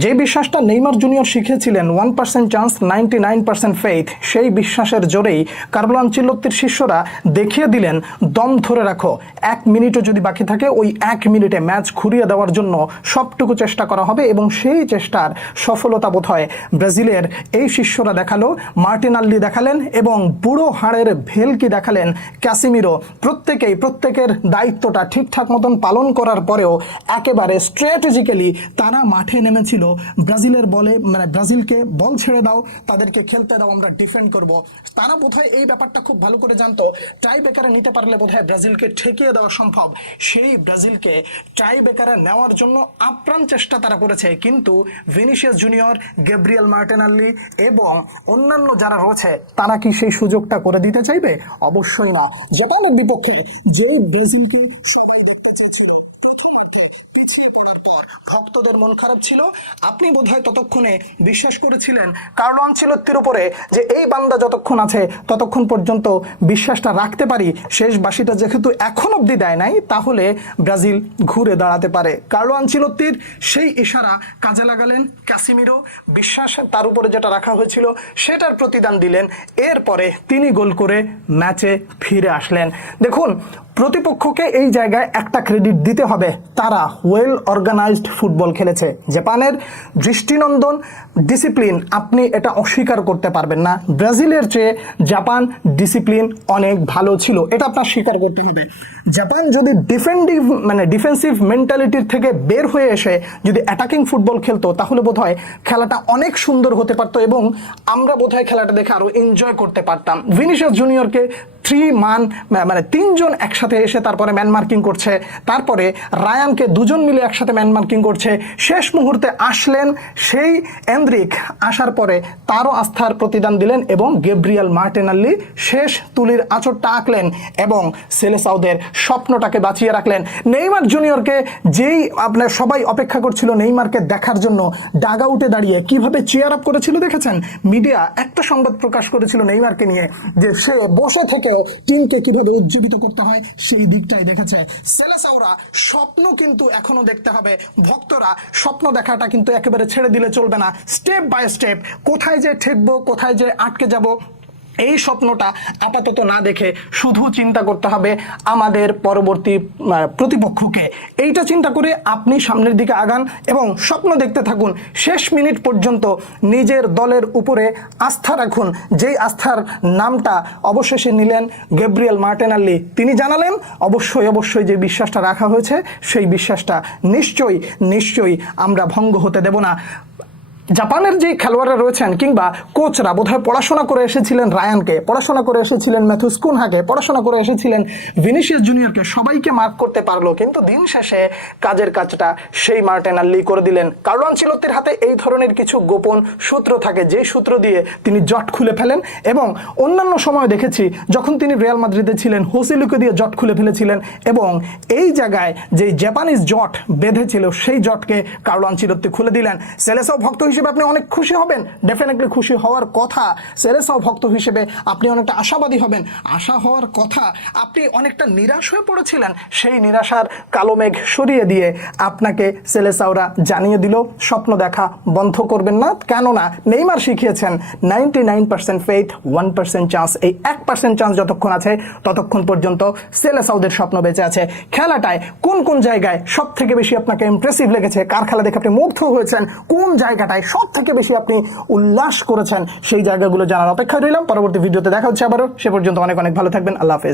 যে বিশ্বাসটা Neymar junior শিখেছিলেন 1% চান্স 99% ফেইথ, সেই বিশ্বাসের জোরেই কার্লো আনচেলত্তির শিষ্যরা দেখিয়ে দিলেন দম ধরে রাখো, 1 মিনিটও যদি বাকি থাকে ওই 1 মিনিটে ম্যাচ ঘুরিয়ে দেওয়ার জন্য সবটুকু চেষ্টা করা হবে। এবং সেই চেষ্টার সফলতা বোধহয় ব্রাজিলের এই শিষ্যরা দেখালো। মার্টিনাল্লি দেখালেন এবং বুড়ো হাড়ের ভেলকি দেখালেন ক্যাসিমিরো। প্রত্যেকের দায়িত্বটা ঠিকঠাক মতন পালন করার পরেও একেবারে স্ট্র্যাটেজিক্যালি তারা মাঠে নেমেছিল ব্রাজিলের বলে, মানে ব্রাজিলকে বল ছেড়ে দাও, তাদেরকে খেলতে দাও, আমরা ডিফেন্ড করব। তারা বোধহয় এই ব্যাপারটা খুব ভালো করে জানতো, টাই বেকারে নিতে পারলে বোধহয় ব্রাজিলকে ঠেকিয়ে দেওয়া সম্ভব। সেই ব্রাজিলকে টাই বেকারে নেওয়ার জন্য আপ্রাণ চেষ্টা তারা করেছে, কিন্তু ভিনিসিয়াস জুনিয়র, গ্যাব্রিয়েল মার্টিনাল্লি এবং অন্যান্য যারা রয়েছে তারা কি সেই সুযোগটা করে দিতে চাইবে? অবশ্যই না। জাপানের বিপক্ষে যে ব্রাজিলকে সবাই দেখতে চেয়েছিল, পিছিয়ে পড়ার পর ভক্তদের মন খারাপ ছিল। আপনি বোধহয় ততক্ষণে বিশ্বাস করেছিলেন কার্লো আনচেলত্তির উপরে যে এই বান্দা যতক্ষণ আছে ততক্ষণ পর্যন্ত বিশ্বাসটা রাখতে পারি, শেষ বাসিটা যেহেতু এখন অবধি দেয় নাই, তাহলে ব্রাজিল ঘুরে দাঁড়াতে পারে। কার্লো আনচেলত্তির সেই ইশারা কাজে লাগালেন ক্যাসিমিরো, বিশ্বাস তার উপরে যেটা রাখা হয়েছিল সেটার প্রতিদান দিলেন। এরপরে তিনি গোল করে ম্যাচে ফিরে আসলেন। দেখুন, প্রতিপক্ষকে এই জায়গায় একটা ক্রেডিট দিতে হবে, তারা ওয়েল অর্গানাইজড ফুটবল খেলেছে। জাপানের দৃষ্টিনন্দন ডিসিপ্লিন, আপনি এটা অস্বীকার করতে পারবেন না। ব্রাজিলের চেয়ে জাপান ডিসিপ্লিন অনেক ভালো ছিল, এটা আপনার স্বীকার করতে হবে। জাপান যদি ডিফেন্সিভ মেন্টালিটির থেকে বের হয়ে এসে যদি অ্যাটাকিং ফুটবল খেলতো, তাহলে বোধহয় খেলাটা অনেক সুন্দর হতে পারতো এবং আমরা বোধহয় খেলাটা দেখে আরো এনজয় করতে পারতাম। ভিনিসিয়াস জুনিয়রকে তিনজন একসাথে এসে তারপরে ম্যান মার্কিং করছে, তারপরে রায়ানকে দুজন মিলে একসাথে ম্যান মার্কিং করছে। শেষ মুহূর্তে আসলেন সেই এন্দ্রিক, আসার পরে তারও আস্থার প্রতিদান দিলেন এবং গ্যাব্রিয়েল মার্টিনাল্লি শেষ তুলির আঁচড়টা আঁকলেন এবং সেলেসাওদের স্বপ্নটাকে বাঁচিয়ে রাখলেন। নেইমার জুনিয়রকে যেই আপনার সবাই অপেক্ষা করছিল নেইমারকে দেখার জন্য, ডাগ আউটে দাঁড়িয়ে কিভাবে চেয়ার আপ করেছিল দেখেছেন? মিডিয়া একটা সংবাদ প্রকাশ করেছিল নেইমারকে নিয়ে যে সে বসে থেকেও টিমকে কিভাবে উজ্জীবিত করতে হয় সেই দিকটাই দেখেছে। সেলেসাওরা স্বপ্ন কিন্তু এখনো দেখতে হবে। ভক্তরা স্বপ্ন দেখাটা কিন্তু একেবারে ছেড়ে দিলে চলবে না। স্টেপ বাই স্টেপ কোথায় যে ঠেকবো, কোথায় যে আটকে যাব, এই স্বপ্নটা আপাতত না দেখে শুধু চিন্তা করতে হবে আমাদের পরবর্তী প্রতিপক্ষকে। এইটা চিন্তা করে আপনি সামনের দিকে আগান এবং স্বপ্ন দেখতে থাকুন। শেষ মিনিট পর্যন্ত নিজের দলের উপরে আস্থা রাখুন। যেই আস্থার নামটা অবশেষে নিলেন গ্যাব্রিয়েল মার্টিনাল্লি, তিনি জানালেন অবশ্যই যে বিশ্বাসটা রাখা হয়েছে সেই বিশ্বাসটা নিশ্চয়ই আমরা ভঙ্গ হতে দেব না। জাপানের যে খেলোয়াড়রা রয়েছেন কিংবা কোচরা বোধহয় পড়াশোনা করে এসেছিলেন রায়ানকে, পড়াশোনা করে এসেছিলেন ম্যাথুস কুনহাকে, পড়াশোনা করে এসেছিলেন ভিনিসিয়াস জুনিয়রকে, সবাইকে মার্ক করতে পারলো, কিন্তু দিন শেষে কাজের কাজটা সেই মার্টিনাল্লি করে দিলেন। কার্লো আনচেলত্তির হাতে এই ধরনের কিছু গোপন সূত্র থাকে, যে সূত্র দিয়ে তিনি জট খুলে ফেলেন এবং অন্যান্য সময় দেখেছি যখন তিনি রিয়াল মাদ্রিদে ছিলেন হোসেলুকে দিয়ে জট খুলে ফেলেছিলেন এবং এই জায়গায় যে জাপানিজ জট বেঁধেছিল সেই জটকে কার্লো আনচেলত্তি খুলে দিলেন। সেলেসাও ভক্ত হিসেবে আপনি অনেক খুশি হবেন, ডেফিনেটলি খুশি হওয়ার কথা। সেলেসাও ভক্ত হিসেবে আপনি অনেকটা আশাবাদী হবেন, আশা হওয়ার কথা। আপনি অনেকটা নিরাশ হয়ে পড়েছিলেন, সেই নিরাশার কালো মেঘ সরিয়ে দিয়ে আপনাকে সেলেসাওরা জানিয়ে দিল স্বপ্ন দেখা বন্ধ করবেন না। কেননা নেইমার শিখিয়েছেন 99% ফেইথ 1% চান্স। এই 1% চান্স যতক্ষণ আছে ততক্ষণ পর্যন্ত সেলেসাওদের স্বপ্ন বেঁচে আছে। খেলাটায় কোন কোন জায়গায় সব থেকে বেশি আপনাকে ইমপ্রেসিভ লেগেছে, কার খেলা দেখে আপনি মুগ্ধ হয়েছেন, কোন জায়গাটায় সব থেকে বেশি আপনি উল্লাস করেছেন, সেই জায়গাগুলো জানার অপেক্ষায় রইলাম। পরবর্তী ভিডিওতে দেখা হচ্ছে আবারও, সে পর্যন্ত অনেক ভালো থাকবেন। আল্লাহ হাফেজ।